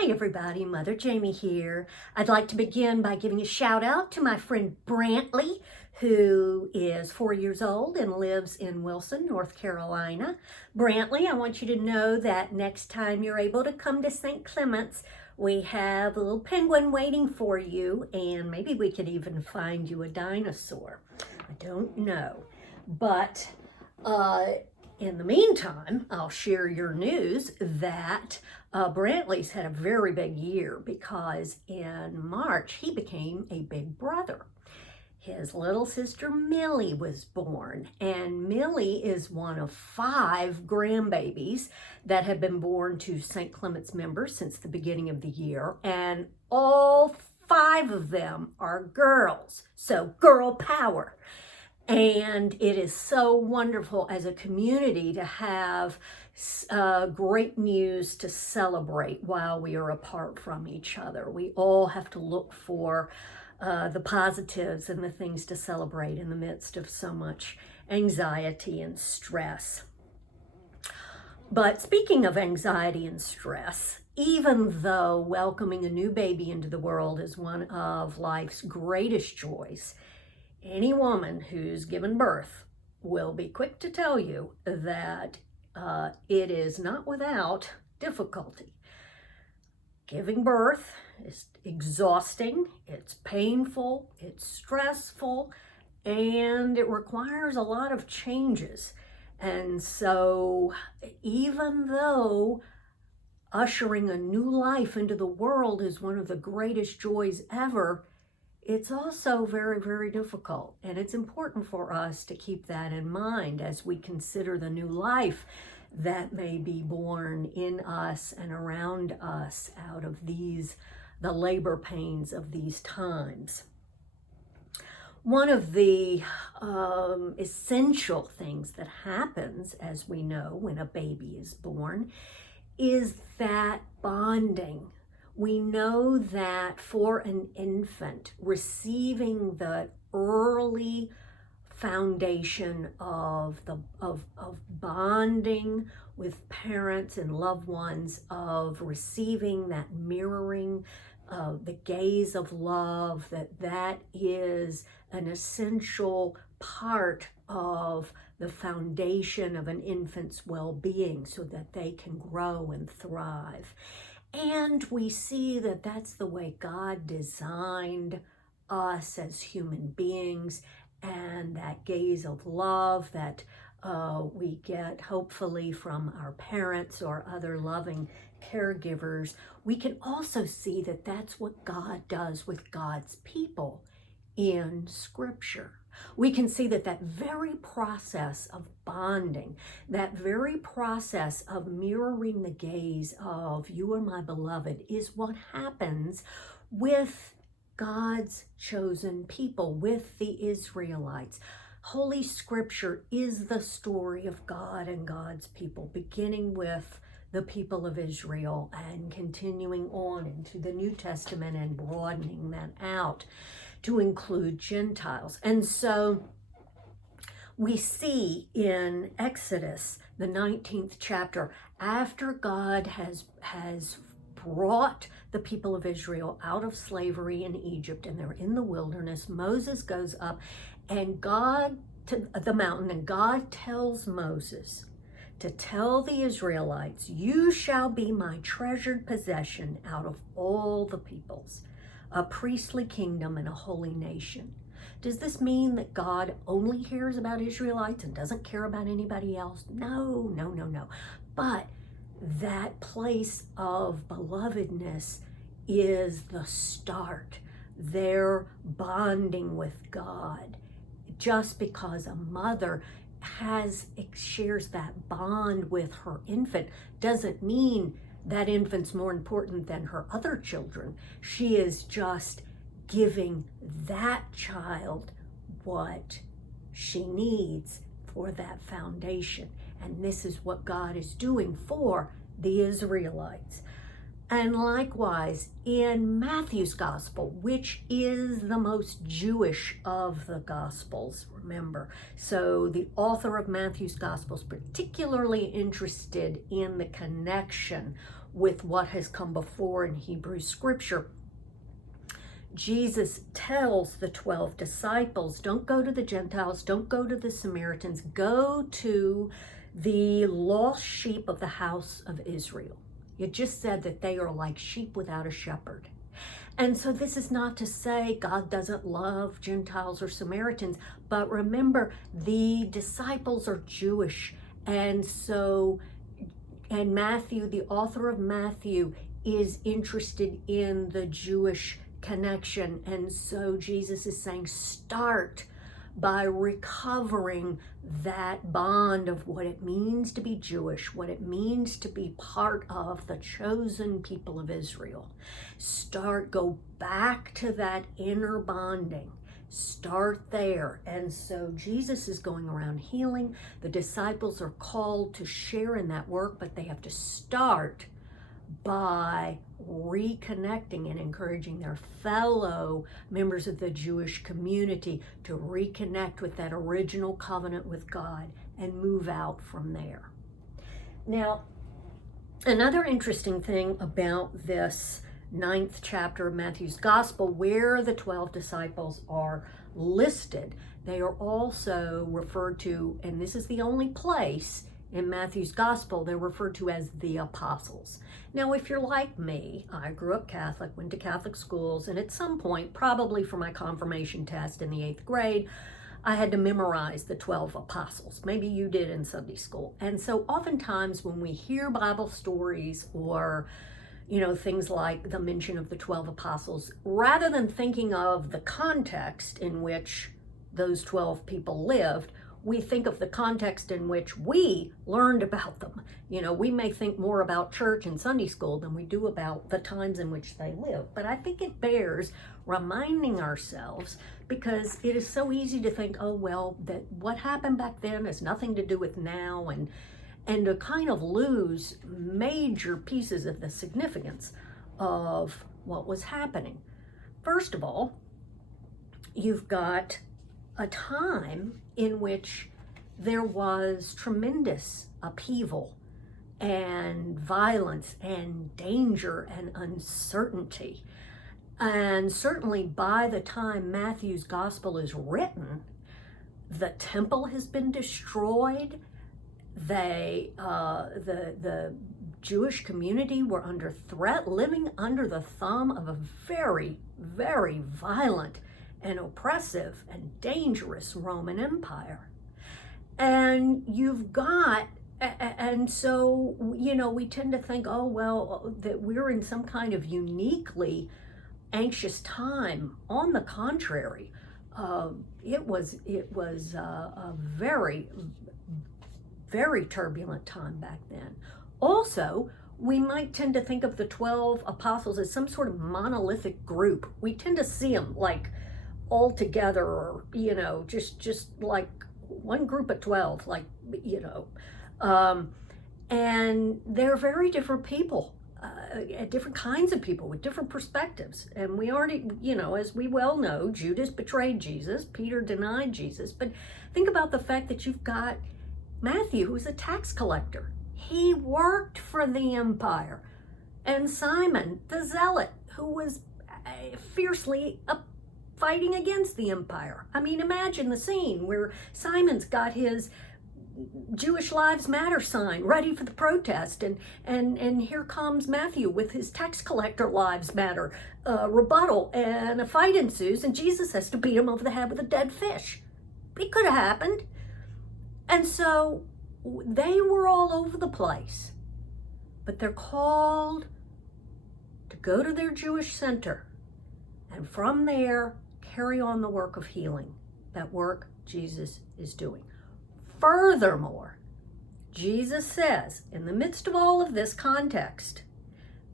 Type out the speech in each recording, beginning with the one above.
Hi everybody, Mother Jamie here. I'd like to begin by giving a shout out to my friend Brantley, who is 4 years old and lives in Wilson, North Carolina. Brantley, I want you to know that next time you're able to come to St. Clement's, we have a little penguin waiting for you, and maybe we could even find you a dinosaur. I don't know, but in the meantime, I'll share your news that Brantley's had a very big year because in March he became a big brother. His little sister Millie was born, and Millie is one of 5 grandbabies that have been born to St. Clement's members since the beginning of the year, and all 5 of them are girls, so girl power. And it is so wonderful as a community to have great news to celebrate while we are apart from each other. We all have to look for the positives and the things to celebrate in the midst of so much anxiety and stress. But speaking of anxiety and stress, even though welcoming a new baby into the world is one of life's greatest joys, any woman who's given birth will be quick to tell you that it is not without difficulty. Giving birth is exhausting, it's painful, it's stressful, and it requires a lot of changes. And so even though ushering a new life into the world is one of the greatest joys ever, it's also very, very difficult, and it's important for us to keep that in mind as we consider the new life that may be born in us and around us out of the labor pains of these times. One of the essential things that happens, as we know, when a baby is born is that bonding. We know that for an infant, receiving the early foundation of bonding with parents and loved ones, of receiving that mirroring, the gaze of love, that is an essential part of the foundation of an infant's well-being so that they can grow and thrive. And we see that that's the way God designed us as human beings, and that gaze of love that we get hopefully from our parents or other loving caregivers. We can also see that that's what God does with God's people in Scripture. We can see that that very process of bonding, that very process of mirroring the gaze of "you are my beloved," is what happens with God's chosen people, with the Israelites. Holy Scripture is the story of God and God's people, beginning with the people of Israel and continuing on into the New Testament and broadening that out to include Gentiles. And so we see in Exodus, the 19th chapter, after God has brought the people of Israel out of slavery in Egypt and they're in the wilderness, Moses goes up and God to the mountain, and God tells Moses to tell the Israelites, "You shall be my treasured possession out of all the peoples, a priestly kingdom and a holy nation." Does this mean that God only cares about Israelites and doesn't care about anybody else? No, no, no, no. But that place of belovedness is the start. Their bonding with God. Just because a mother shares that bond with her infant doesn't mean that infant's more important than her other children. She is just giving that child what she needs for that foundation. And this is what God is doing for the Israelites. And likewise, in Matthew's gospel, which is the most Jewish of the gospels, remember. So the author of Matthew's gospel is particularly interested in the connection with what has come before in Hebrew scripture. Jesus tells the 12 disciples, don't go to the Gentiles, don't go to the Samaritans, go to the lost sheep of the house of Israel. It just said that they are like sheep without a shepherd. And so this is not to say God doesn't love Gentiles or Samaritans, but remember, the disciples are Jewish. And Matthew, the author of Matthew, is interested in the Jewish connection. And so Jesus is saying, start by recovering that bond of what it means to be Jewish, what it means to be part of the chosen people of Israel. Go back to that inner bonding. Start there. And so Jesus is going around healing. The disciples are called to share in that work, but they have to start by reconnecting and encouraging their fellow members of the Jewish community to reconnect with that original covenant with God and move out from there. Now, another interesting thing about this 9th chapter of Matthew's Gospel, where the 12 disciples are listed, they are also referred to, and this is the only place in Matthew's Gospel, they're referred to as the apostles. Now, if you're like me, I grew up Catholic, went to Catholic schools, and at some point, probably for my confirmation test in the 8th grade, I had to memorize the 12 apostles. Maybe you did in Sunday school. And so oftentimes when we hear Bible stories or things like the mention of the 12 apostles, rather than thinking of the context in which those 12 people lived, we think of the context in which we learned about them. We may think more about church and Sunday school than we do about the times in which they lived. But I think it bears reminding ourselves, because it is so easy to think, oh, well, that what happened back then has nothing to do with now, and to kind of lose major pieces of the significance of what was happening. First of all, you've got a time in which there was tremendous upheaval and violence and danger and uncertainty. And certainly by the time Matthew's Gospel is written, the temple has been destroyed. The Jewish community were under threat, living under the thumb of a very, very violent and oppressive and dangerous Roman Empire. And so, we tend to think, oh, well, that we're in some kind of uniquely anxious time. On the contrary, it was a very, very turbulent time back then. Also, we might tend to think of the 12 apostles as some sort of monolithic group. We tend to see them like all together, or just like one group of 12, and they're very different people, different kinds of people with different perspectives. And we already, as we well know, Judas betrayed Jesus, Peter denied Jesus. But think about the fact that you've got Matthew, who's a tax collector. He worked for the empire. And Simon, the zealot, who was fiercely fighting against the empire. I mean, imagine the scene where Simon's got his Jewish Lives Matter sign ready for the protest, and here comes Matthew with his tax collector Lives Matter rebuttal, and a fight ensues, and Jesus has to beat him over the head with a dead fish. It could have happened. And so they were all over the place, but they're called to go to their Jewish center, and from there carry on the work of healing, that work Jesus is doing. Furthermore, Jesus says, in the midst of all of this context,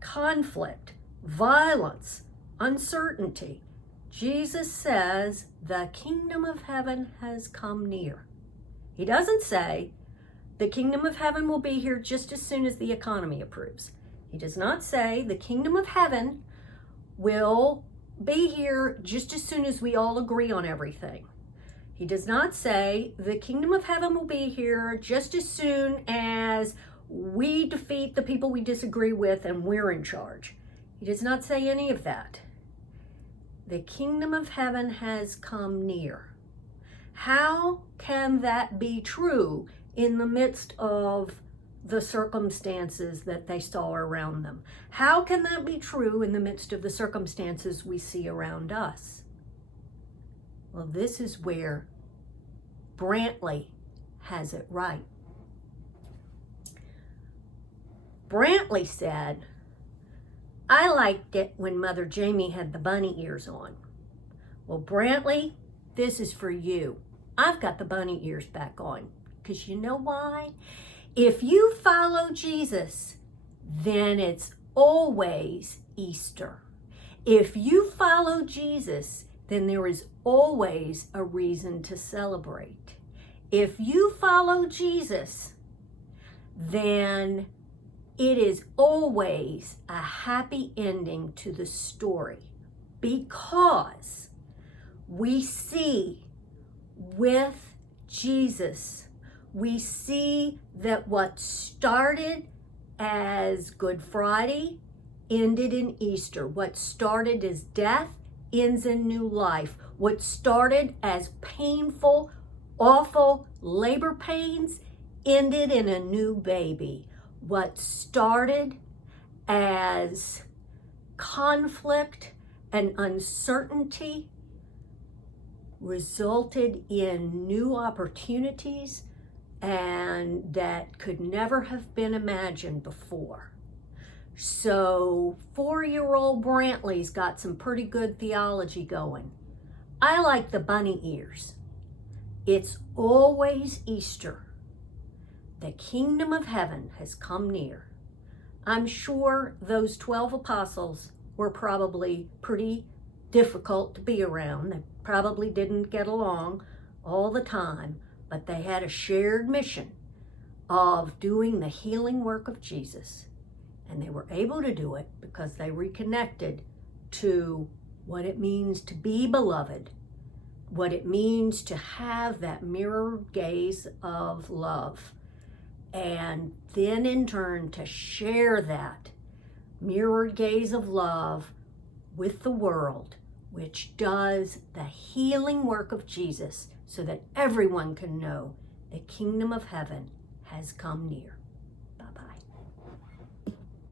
conflict, violence, uncertainty, Jesus says the kingdom of heaven has come near. He doesn't say the kingdom of heaven will be here just as soon as the economy improves. He does not say the kingdom of heaven will be here just as soon as we all agree on everything. He does not say the kingdom of heaven will be here just as soon as we defeat the people we disagree with and we're in charge. He does not say any of that. The kingdom of heaven has come near. How can that be true in the midst of the circumstances that they saw around them? How can that be true in the midst of the circumstances we see around us? Well, this is where Brantley has it right. Brantley said, I liked it when Mother Jamie had the bunny ears on. Well, Brantley, this is for you. I've got the bunny ears back on. Because you know why? If you follow Jesus, then it's always Easter. If you follow Jesus, then there is always a reason to celebrate. If you follow Jesus, then it is always a happy ending to the story, because we see with Jesus, we see that what started as Good Friday ended in Easter. What started as death ends in new life. What started as painful, awful labor pains ended in a new baby. What started as conflict and uncertainty resulted in new opportunities and that could never have been imagined before. So 4-year-old Brantley's got some pretty good theology going. I like the bunny ears. It's always Easter. The kingdom of heaven has come near. I'm sure those 12 apostles were probably pretty difficult to be around. They probably didn't get along all the time, but they had a shared mission of doing the healing work of Jesus. And they were able to do it because they reconnected to what it means to be beloved, what it means to have that mirror gaze of love, and then in turn to share that mirrored gaze of love with the world, which does the healing work of Jesus so that everyone can know the kingdom of heaven has come near.